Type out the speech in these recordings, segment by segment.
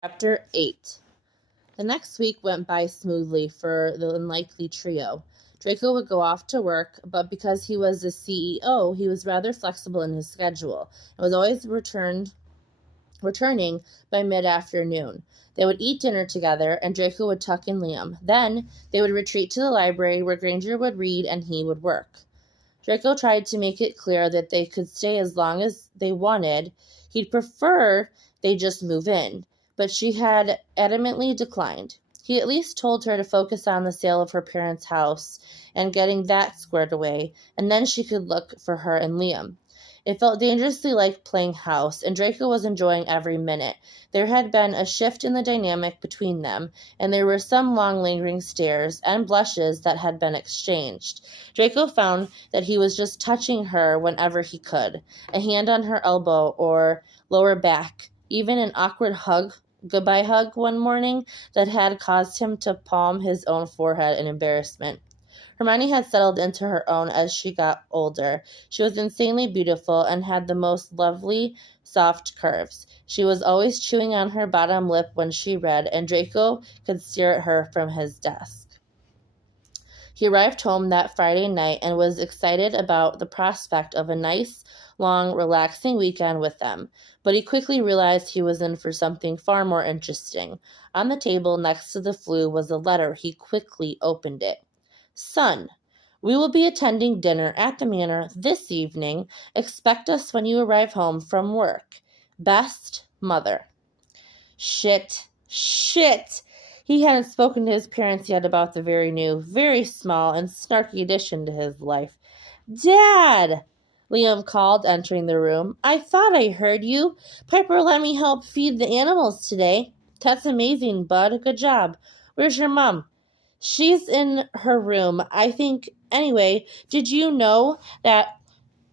Chapter 8. The next week went by smoothly for the unlikely trio. Draco would go off to work, but because he was the CEO, he was rather flexible in his schedule and was always returning by mid-afternoon. They would eat dinner together, and Draco would tuck in Liam. Then they would retreat to the library where Granger would read and he would work. Draco tried to make it clear that they could stay as long as they wanted. He'd prefer they just move in, but she had adamantly declined. He at least told her to focus on the sale of her parents' house and getting that squared away, and then she could look for her and Liam. It felt dangerously like playing house, and Draco was enjoying every minute. There had been a shift in the dynamic between them, and there were some long lingering stares and blushes that had been exchanged. Draco found that he was just touching her whenever he could, a hand on her elbow or lower back, even an awkward goodbye hug one morning that had caused him to palm his own forehead in embarrassment. Hermione had settled into her own as she got older. She was insanely beautiful and had the most lovely, soft curves. She was always chewing on her bottom lip when she read, and Draco could stare at her from his desk. He arrived home that Friday night and was excited about the prospect of a nice, long, relaxing weekend with them. But he quickly realized he was in for something far more interesting. On the table next to the flue was a letter. He quickly opened it. Son, we will be attending dinner at the manor this evening. Expect us when you arrive home from work. Best, Mother. Shit. He hadn't spoken to his parents yet about the very new, very small, and snarky addition to his life. Dad! Liam called, entering the room. I thought I heard you. Piper let me help feed the animals today. That's amazing, bud. Good job. Where's your mom? She's in her room, I think. Anyway, did you know that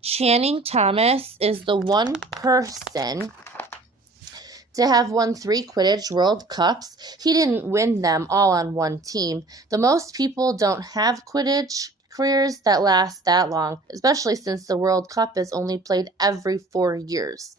Channing Thomas is the one person to have won 3 Quidditch World Cups? He didn't win them all on one team. The most people don't have Quidditch careers that last that long, especially since the World Cup is only played every 4 years.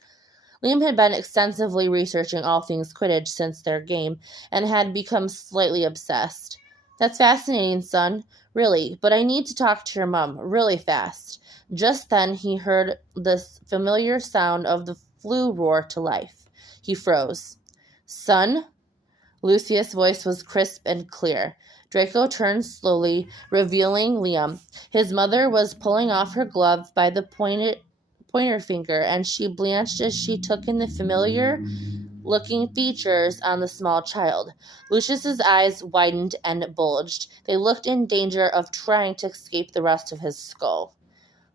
Liam had been extensively researching all things Quidditch since their game and had become slightly obsessed. That's fascinating, son. Really, but I need to talk to your mom really fast. Just then he heard the familiar sound of the flue roar to life. He froze. Son? Lucius' voice was crisp and clear. Draco turned slowly, revealing Liam. His mother was pulling off her glove by the pointer finger, and she blanched as she took in the familiar-looking features on the small child. Lucius's eyes widened and bulged. They looked in danger of trying to escape the rest of his skull.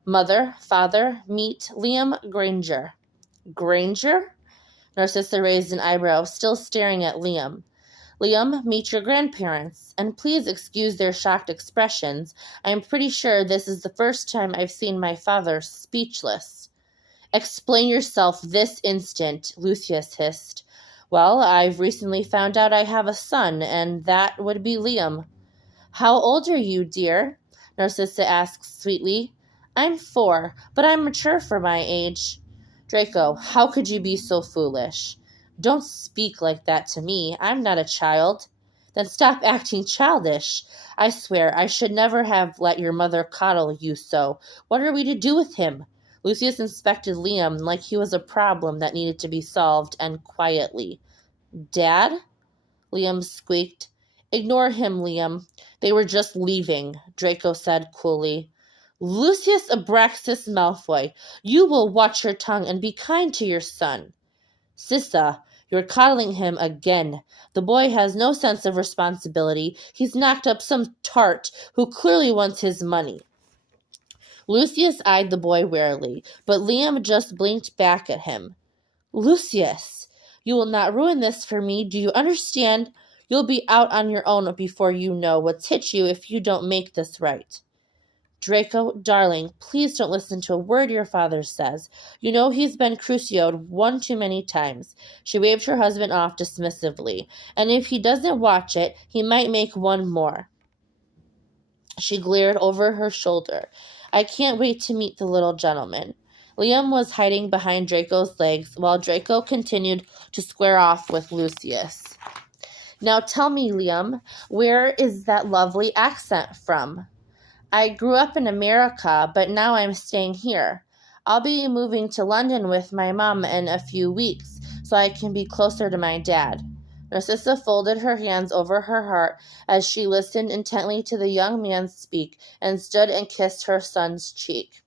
Mother, father, meet Liam Granger. Granger? Narcissa raised an eyebrow, still staring at Liam. Liam, meet your grandparents, and please excuse their shocked expressions. I am pretty sure this is the first time I've seen my father speechless. Explain yourself this instant, Lucius hissed. Well, I've recently found out I have a son, and that would be Liam. How old are you, dear? Narcissa asked sweetly. I'm 4, but I'm mature for my age. Draco, how could you be so foolish? Don't speak like that to me. I'm not a child. Then stop acting childish. I swear I should never have let your mother coddle you so. What are we to do with him? Lucius inspected Liam like he was a problem that needed to be solved, and quietly. Dad? Liam squeaked. Ignore him, Liam. They were just leaving, Draco said coolly. Lucius Abraxas Malfoy, you will watch your tongue and be kind to your son. Sissa, you're coddling him again. The boy has no sense of responsibility. He's knocked up some tart who clearly wants his money. Lucius eyed the boy warily, but Liam just blinked back at him. Lucius, you will not ruin this for me. Do you understand? You'll be out on your own before you know what's hit you if you don't make this right. Draco, darling, please don't listen to a word your father says. You know he's been crucioed one too many times. She waved her husband off dismissively. And if he doesn't watch it, he might make one more. She glared over her shoulder. I can't wait to meet the little gentleman. Liam was hiding behind Draco's legs while Draco continued to square off with Lucius. Now tell me, Liam, where is that lovely accent from? I grew up in America, but now I'm staying here. I'll be moving to London with my mom in a few weeks, so I can be closer to my dad. Narcissa folded her hands over her heart as she listened intently to the young man speak and stood and kissed her son's cheek.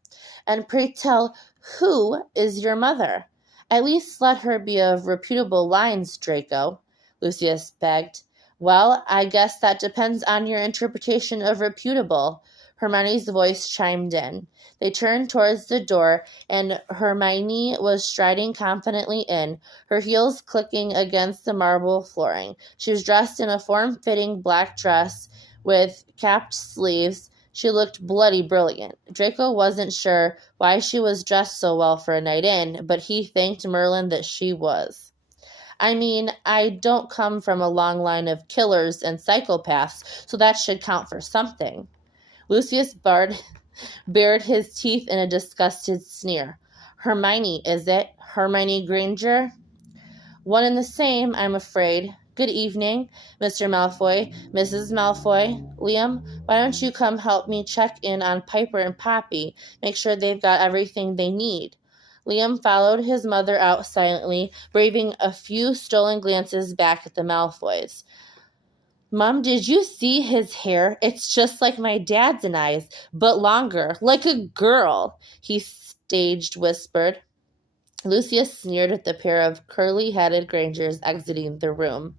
And pray tell, who is your mother? At least let her be of reputable lines, Draco, Lucius begged. Well, I guess that depends on your interpretation of reputable. Hermione's voice chimed in. They turned towards the door, and Hermione was striding confidently in, her heels clicking against the marble flooring. She was dressed in a form-fitting black dress with capped sleeves. She looked bloody brilliant. Draco wasn't sure why she was dressed so well for a night in, but he thanked Merlin that she was. I mean, I don't come from a long line of killers and psychopaths, so that should count for something. Lucius bared his teeth in a disgusted sneer. Hermione, is it? Hermione Granger? One and the same, I'm afraid. Good evening, Mr. Malfoy, Mrs. Malfoy. Liam, why don't you come help me check in on Piper and Poppy, make sure they've got everything they need. Liam followed his mother out silently, braving a few stolen glances back at the Malfoys. Mom, did you see his hair? It's just like my dad's and I's, but longer, like a girl, he staged whispered. Lucius sneered at the pair of curly-headed Grangers exiting the room.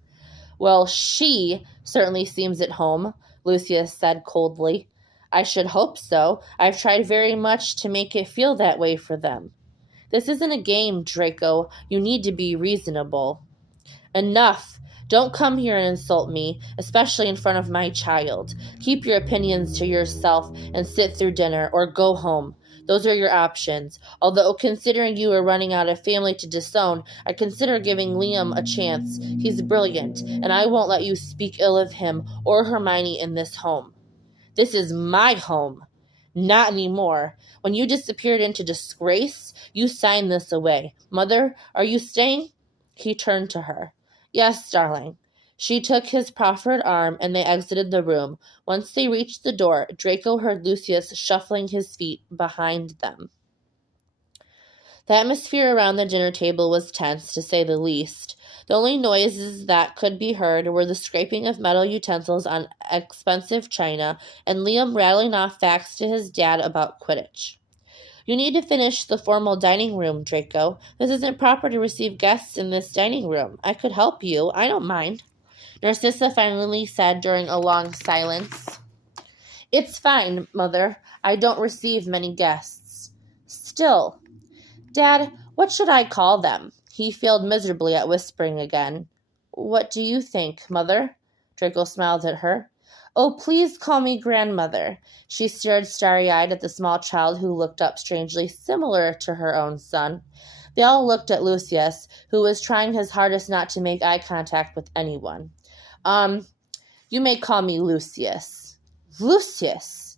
Well, she certainly seems at home, Lucius said coldly. I should hope so. I've tried very much to make it feel that way for them. This isn't a game, Draco. You need to be reasonable. Enough! Don't come here and insult me, especially in front of my child. Keep your opinions to yourself and sit through dinner or go home. Those are your options. Although, considering you are running out of family to disown, I consider giving Liam a chance. He's brilliant, and I won't let you speak ill of him or Hermione in this home. This is my home. Not anymore. When you disappeared into disgrace, you signed this away. Mother, are you staying? He turned to her. Yes, darling. She took his proffered arm, and they exited the room. Once they reached the door, Draco heard Lucius shuffling his feet behind them. The atmosphere around the dinner table was tense, to say the least. The only noises that could be heard were the scraping of metal utensils on expensive china and Liam rattling off facts to his dad about Quidditch. You need to finish the formal dining room, Draco. This isn't proper to receive guests in this dining room. I could help you. I don't mind. Narcissa finally said during a long silence. It's fine, Mother. I don't receive many guests. Still. Dad, what should I call them? He failed miserably at whispering again. What do you think, Mother? Draco smiled at her. Oh, please call me grandmother. She stared starry-eyed at the small child who looked up strangely similar to her own son. They all looked at Lucius, who was trying his hardest not to make eye contact with anyone. You may call me Lucius. Lucius,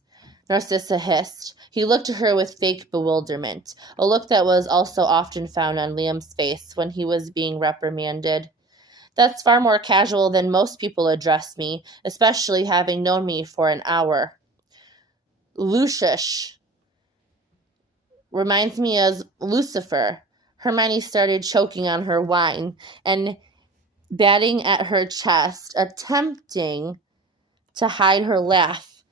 Narcissa hissed. He looked at her with fake bewilderment, a look that was also often found on Liam's face when he was being reprimanded. That's far more casual than most people address me, especially having known me for an hour. Lucius reminds me of Lucifer. Hermione started choking on her wine and batting at her chest, attempting to hide her laugh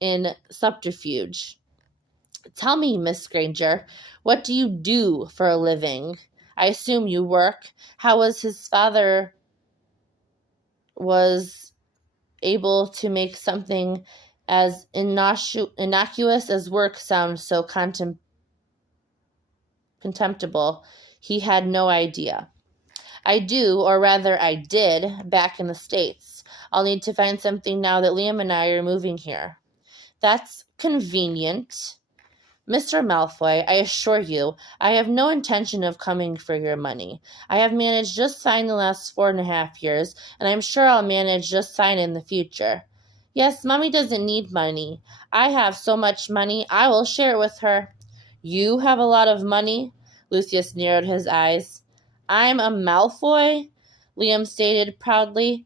in subterfuge. Tell me, Miss Granger, what do you do for a living? I assume you work. How was his father was able to make something as innocuous as work sound so contemptible? He had no idea. I do, or rather I did, back in the States. I'll need to find something now that Liam and I are moving here. That's convenient. Mr. Malfoy, I assure you, I have no intention of coming for your money. I have managed just fine the last 4.5 years, and I'm sure I'll manage just fine in the future. Yes, Mommy doesn't need money. I have so much money, I will share it with her. You have a lot of money? Lucius narrowed his eyes. I'm a Malfoy? Liam stated proudly.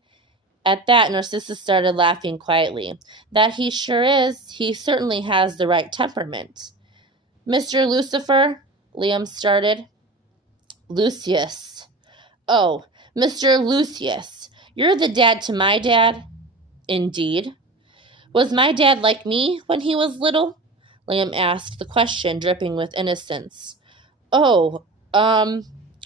At that, Narcissus started laughing quietly. That he sure is. He certainly has the right temperament. Mr. Lucifer? Liam started. Lucius. Oh, Mr. Lucius. You're the dad to my dad? Indeed. Was my dad like me when he was little? Liam asked, the question dripping with innocence. Oh,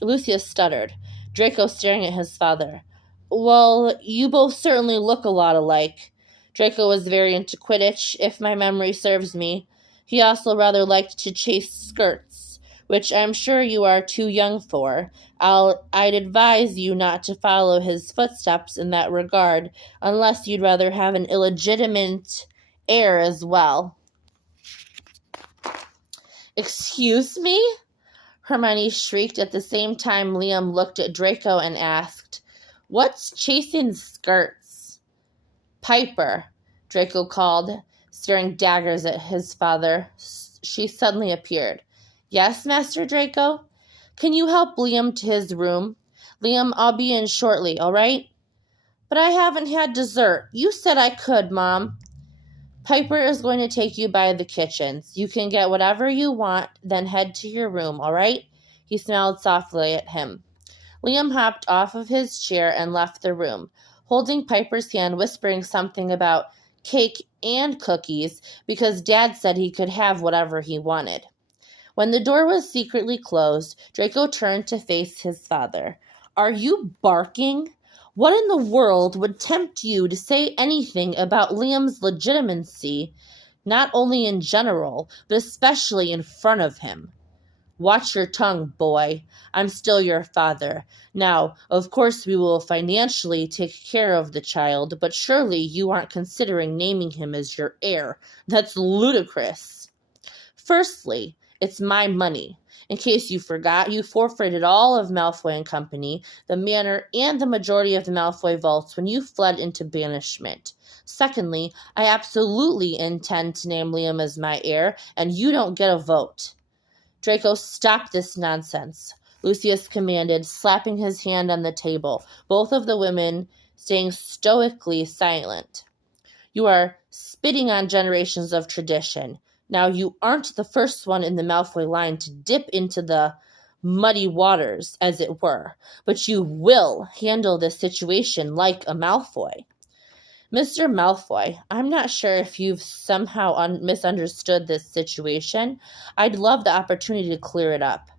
Lucius stuttered, Draco staring at his father. Well, you both certainly look a lot alike. Draco was very into Quidditch, if my memory serves me. He also rather liked to chase skirts, which I'm sure you are too young for. I'd advise you not to follow his footsteps in that regard, unless you'd rather have an illegitimate heir as well. Excuse me? Hermione shrieked at the same time Liam looked at Draco and asked, What's chasing skirts? Piper, Draco called, staring daggers at his father. She suddenly appeared. Yes, Master Draco? Can you help Liam to his room? Liam, I'll be in shortly, all right? But I haven't had dessert. You said I could, Mom. Piper is going to take you by the kitchens. You can get whatever you want, then head to your room, all right? He smiled softly at him. Liam hopped off of his chair and left the room, holding Piper's hand, whispering something about cake and cookies because Dad said he could have whatever he wanted. When the door was secretly closed, Draco turned to face his father. Are you barking? What in the world would tempt you to say anything about Liam's legitimacy, not only in general, but especially in front of him? Watch your tongue, boy. I'm still your father. Now, of course we will financially take care of the child, but surely you aren't considering naming him as your heir. That's ludicrous. Firstly, it's my money. In case you forgot, you forfeited all of Malfoy and Company, the manor, and the majority of the Malfoy vaults when you fled into banishment. Secondly, I absolutely intend to name Liam as my heir, and you don't get a vote. Draco, stop this nonsense, Lucius commanded, slapping his hand on the table, both of the women staying stoically silent. You are spitting on generations of tradition. Now, you aren't the first one in the Malfoy line to dip into the muddy waters, as it were, but you will handle this situation like a Malfoy. Mr. Malfoy, I'm not sure if you've somehow misunderstood this situation. I'd love the opportunity to clear it up.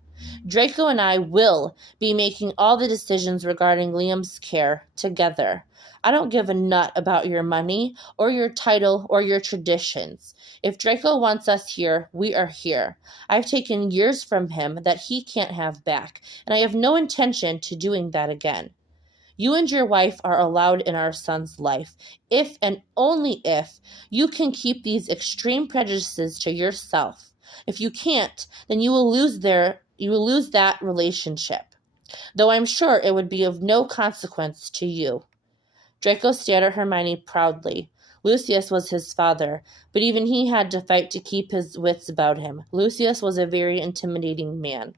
Draco and I will be making all the decisions regarding Liam's care together. I don't give a nut about your money or your title or your traditions. If Draco wants us here, we are here. I've taken years from him that he can't have back, and I have no intention to doing that again. You and your wife are allowed in our son's life, if and only if you can keep these extreme prejudices to yourself. If you can't, then you will lose that relationship, though I'm sure it would be of no consequence to you. Draco stared at Hermione proudly. Lucius was his father, but even he had to fight to keep his wits about him. Lucius was a very intimidating man.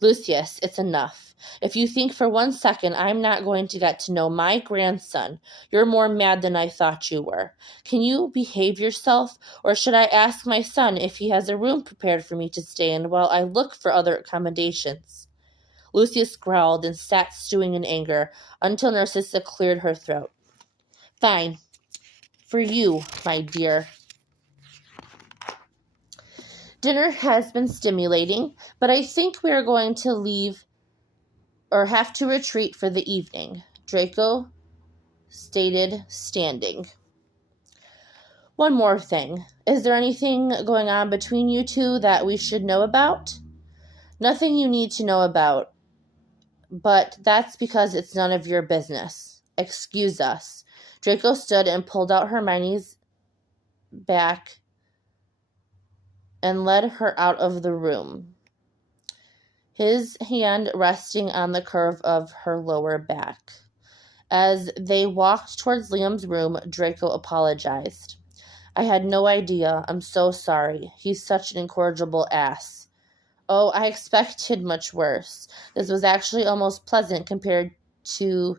Lucius, it's enough. If you think for 1 second I'm not going to get to know my grandson, you're more mad than I thought you were. Can you behave yourself, or should I ask my son if he has a room prepared for me to stay in while I look for other accommodations? Lucius growled and sat stewing in anger until Narcissa cleared her throat. Fine. For you, my dear. Dinner has been stimulating, but I think we are going to leave or have to retreat for the evening, Draco stated, standing. One more thing. Is there anything going on between you two that we should know about? Nothing you need to know about. But that's because it's none of your business. Excuse us. Draco stood and pulled out Hermione's back and led her out of the room, his hand resting on the curve of her lower back. As they walked towards Liam's room, Draco apologized. I had no idea. I'm so sorry. He's such an incorrigible ass. Oh, I expected much worse. This was actually almost pleasant compared to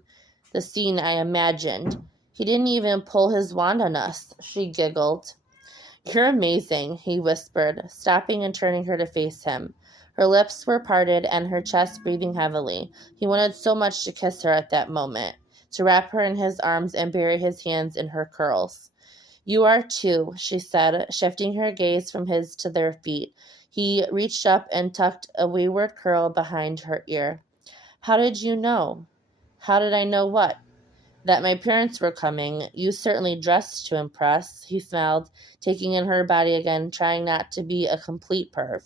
the scene I imagined. He didn't even pull his wand on us, she giggled. You're amazing, he whispered, stopping and turning her to face him. Her lips were parted and her chest breathing heavily. He wanted so much to kiss her at that moment, to wrap her in his arms and bury his hands in her curls. You are too, she said, shifting her gaze from his to their feet. He reached up and tucked a wayward curl behind her ear. How did you know? How did I know what? That my parents were coming. You certainly dressed to impress, he smiled, taking in her body again, trying not to be a complete perv.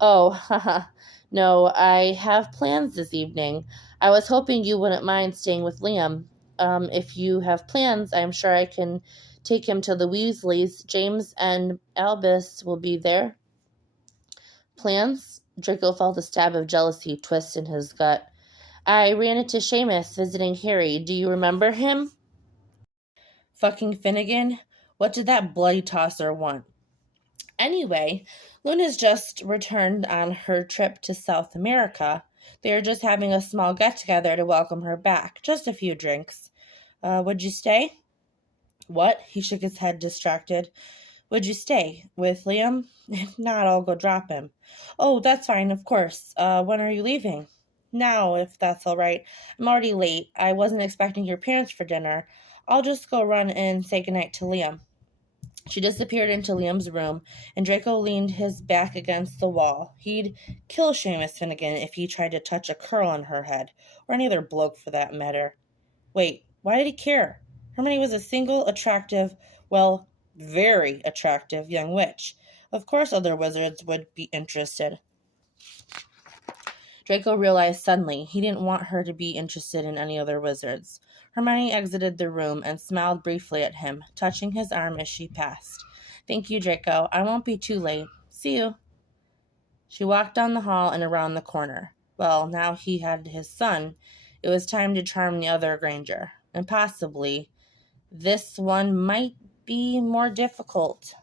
Oh, haha. No, I have plans this evening. I was hoping you wouldn't mind staying with Liam. If you have plans, I'm sure I can take him to the Weasleys. James and Albus will be there. Plans? Draco felt a stab of jealousy twist in his gut. I ran into Seamus visiting Harry. Do you remember him? Fucking Finnegan? What did that bloody tosser want? Anyway, Luna's just returned on her trip to South America. They are just having a small get-together to welcome her back. Just a few drinks. Would you stay? What? He shook his head, distracted. Would you stay with Liam? If not, I'll go drop him. Oh, that's fine, of course. When are you leaving? Now, if that's all right. I'm already late. I wasn't expecting your parents for dinner. I'll just go run and say goodnight to Liam. She disappeared into Liam's room, and Draco leaned his back against the wall. He'd kill Seamus Finnegan if he tried to touch a curl on her head, or any other bloke for that matter. Wait, why did he care? Hermione was a single, attractive, well, very attractive young witch. Of course other wizards would be interested. Draco realized suddenly he didn't want her to be interested in any other wizards. Hermione exited the room and smiled briefly at him, touching his arm as she passed. Thank you, Draco. I won't be too late. See you. She walked down the hall and around the corner. Well, now he had his son. It was time to charm the other Granger. And possibly, this one might be more difficult.